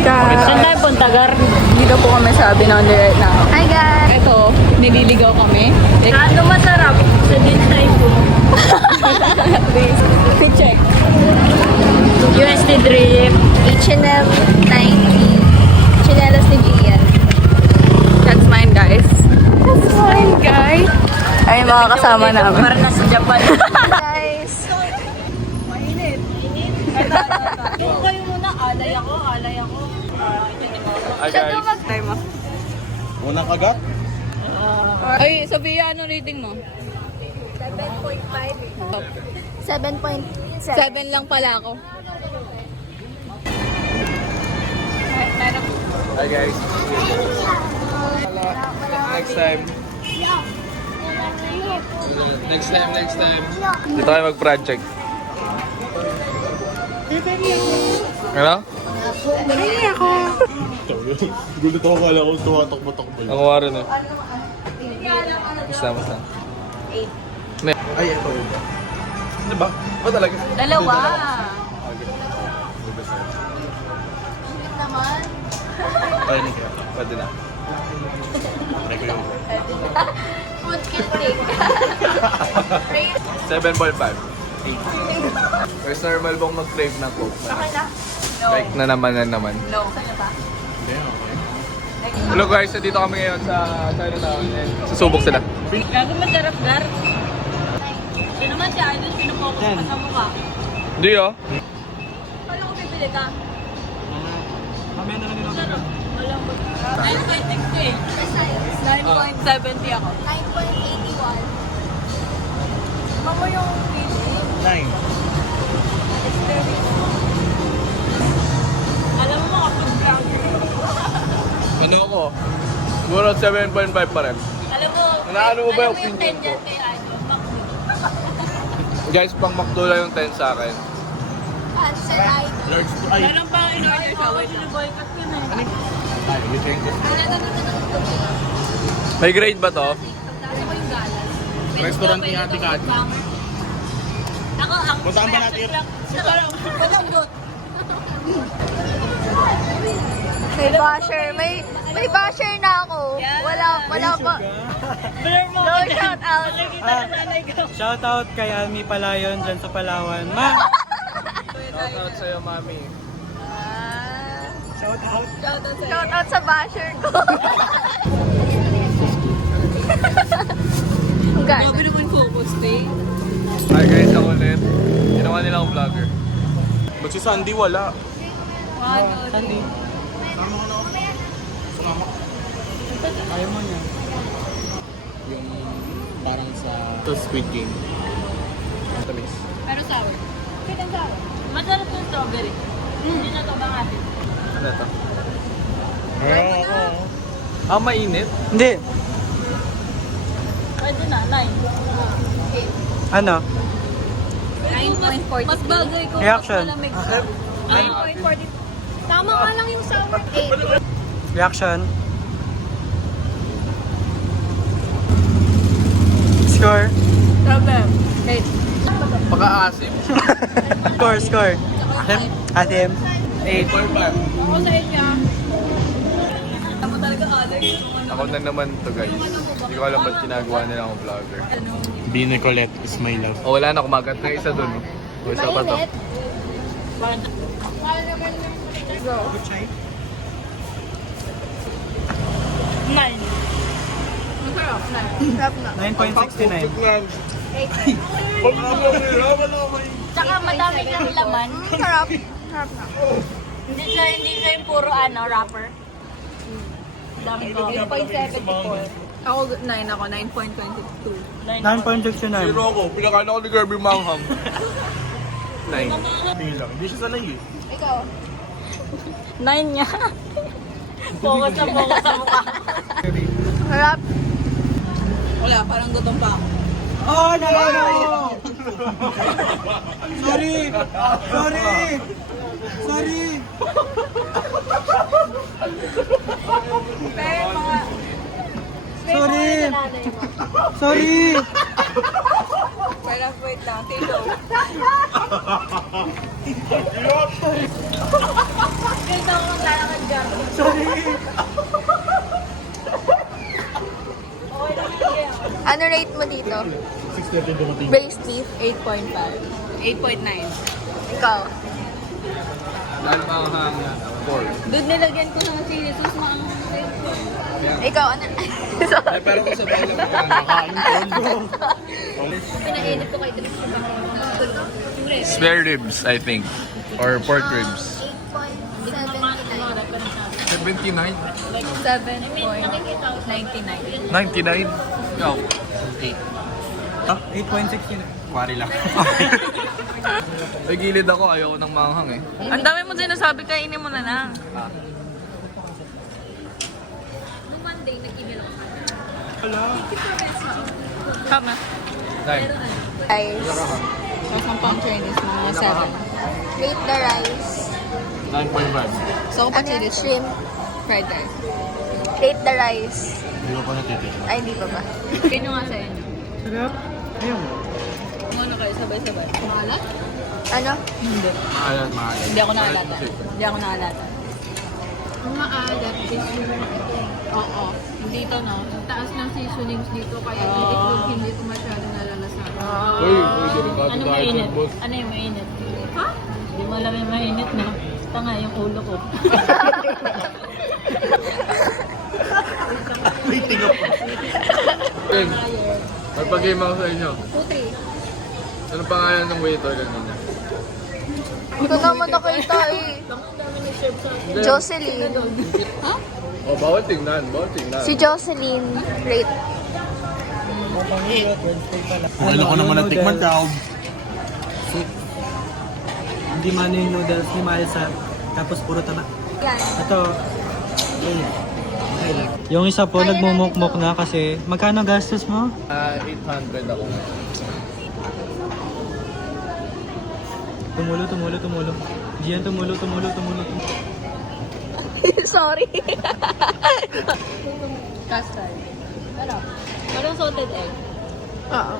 guys. Saan tayo punta, Gar? Dito po kami sa Binondo right now. Hi guys! Ito, nililigaw kami. Ano masarap? Sa din tayo po. Fit check. USD drip. H&M 90. Chinelas ni Gian. That's mine, guys. That's mine, guys. Ay, mga kasama namin. Para nasa Japan. Guys! Doon kayo muna. Alay ako. Hi guys. Time mo. Unang kagat? Ay, Sophia, ano rating mo? 7.7. 7 lang pala ako. Hi guys. Next time. Dito tayo mag-project. Ano? Gulit ako, kala ko tumatakbo-takbo lang. Ang waro na. Basta. Ay, ito yun. Ano ba? Ba talaga? Dalawa. Ay, hindi kaya. Pwede na. Try ko yun. Food kitting. 7.5. First normal bang mag-crave ng Coke? Okay na? Like na naman. No. Hindi, okay. Hello guys, dito kami ngayon sa Chinatown and susubok sila. Gago masarap, Gar. Sino naman siya? Idol, pinupokus pa sa mukha. Hindi oh. Paano ko bibili ka? Mamaya na lang din ako. Walang 9.60 eh. 9.70 ako. 9.81. Mamo yung feeling. 9. Alam mo, kapag vlogger. Ano ako? Siguro 7.5 pa rin. Alam mo, Naano mo ba yung alam mo opinion 10 dyan kay ano, Macdo. Guys, pang McDo lang yung 10 sa akin. Cancel idol. Large to ay. Meron pa in-order siya, wait lang. Boycott ko na. Ay, you think this? Wala na dito ng tubig. May grade ba to? Pagdasa ko yung galas. Restaurant ni Ate Kat. Ako, ang Puntahan ba natin? Walang dot. May basher. May basher na ako. Wala pa. Blur mo. No shout out. Nakikita na nanay ko. Shoutout kay Almi Palayon dyan sa Palawan. Ma! Shoutout sa'yo, mami. Shout out sa basher ko. Ang ganda. Grabe naman focus, babe. Hi guys, ako ulit. Ginawa nila akong vlogger. Ba't si Sandy wala? Sandy. Ayaw mo niya. Yung parang sa... To Squid Game. Tamis. Pero sour. Masarap yung strawberry. Hindi na to bang atin. Ano to? Oo. Ah, mainit? Hindi. Pwede na, 9. Ano? 9.43. Mas bagay ko. Reaction. Mas malamig siya. 9.40. Tama nga lang yung sour. 8. Reaction. Score. Problem. Okay. Paka-asim. Score. Asim. 8.5. Ako sa inyo. Ako talaga alay. Ako na naman to guys. Hindi ko alam ba't ginagawa nila akong vlogger. B. Nicolette is my love. O wala na, kumagat na isa dun. O isa pa to. Mainit. Nine. Masarap na. Sarap na. 9.69. Tsaka madami kang laman. Sarap. Sarap na. Hindi siya yung puro ano, wrapper. Dami ko. 8.74. Ako 9 ako, 9.22. 9.69. Zero ako, pinakain ako ni Kirby Mangham. 9. Hindi lang. Hindi siya sanay eh. Ikaw. 9 niya. Focus sa mukha. Sarap. Wala, parang gutom pa ako. Oh, no! Sorry! Pero mga... Sorry! Wait lang. Tito. Kaya ako maglalakad Ano rate mo dito? 6:30 dumating. Braised beef. 8.5. 8.9. Ikaw. Dahil maanghang 4. Doon nilagyan ko ng chili sauce maanghang. Ikaw, ano? Sorry. Pero kung sa balang Pinainit ko kay Dres. spare ribs, I think. Or pork ribs. 79? 7.99. 99? Ikaw. 8.6 yun. Wari lang. May gilid ako, ayoko ng maanghang eh. Ang dami mo sinasabi, kainin mo na lang. Nung one day, nag-email ako. Tama. 9. Rice. Tapos ang pang Chinese, mga 7. Rate the rice. 9.5. So, Ano yan? Shrimp. fried rice. Rate the rice. Hindi ko pa natitikman. Ay, hindi pa ba? Kino nga sa inyo. Sarap. Ayun. Kung ano kayo, sabay-sabay. Maalat? Ano? Hindi. Maalat. Hindi ako naalata. Hindi ako naalata. Ang maalat is yung Oo. Dito, no? ang taas ng seasonings dito, kaya yung itlog hindi ko masyado nalalasahan. Uy, delikado Ano tayo mainit? dyan, boss. Ano yung mainit? Ha? Hindi mo alam yung mainit, no? Tanga yung ulo ko. Ken, magpag-game ako sa inyo. Puti. Ano pangalan ng waiter kanina? Ito naman nakita eh. Jocelyn. Oh, bawal tingnan, bawal tingnan. Si Jocelyn. Rate. Kung ano ko naman natikman, tao. Hindi mano yung noodles ni Malsa. Tapos puro tama. Yan. Ito. Yung isa po, nagmumukmok na kasi magkano gastos mo? 800 ako. Tumulo. Gian, tumulo. Sorry. Custard. Parang salted egg. Oo.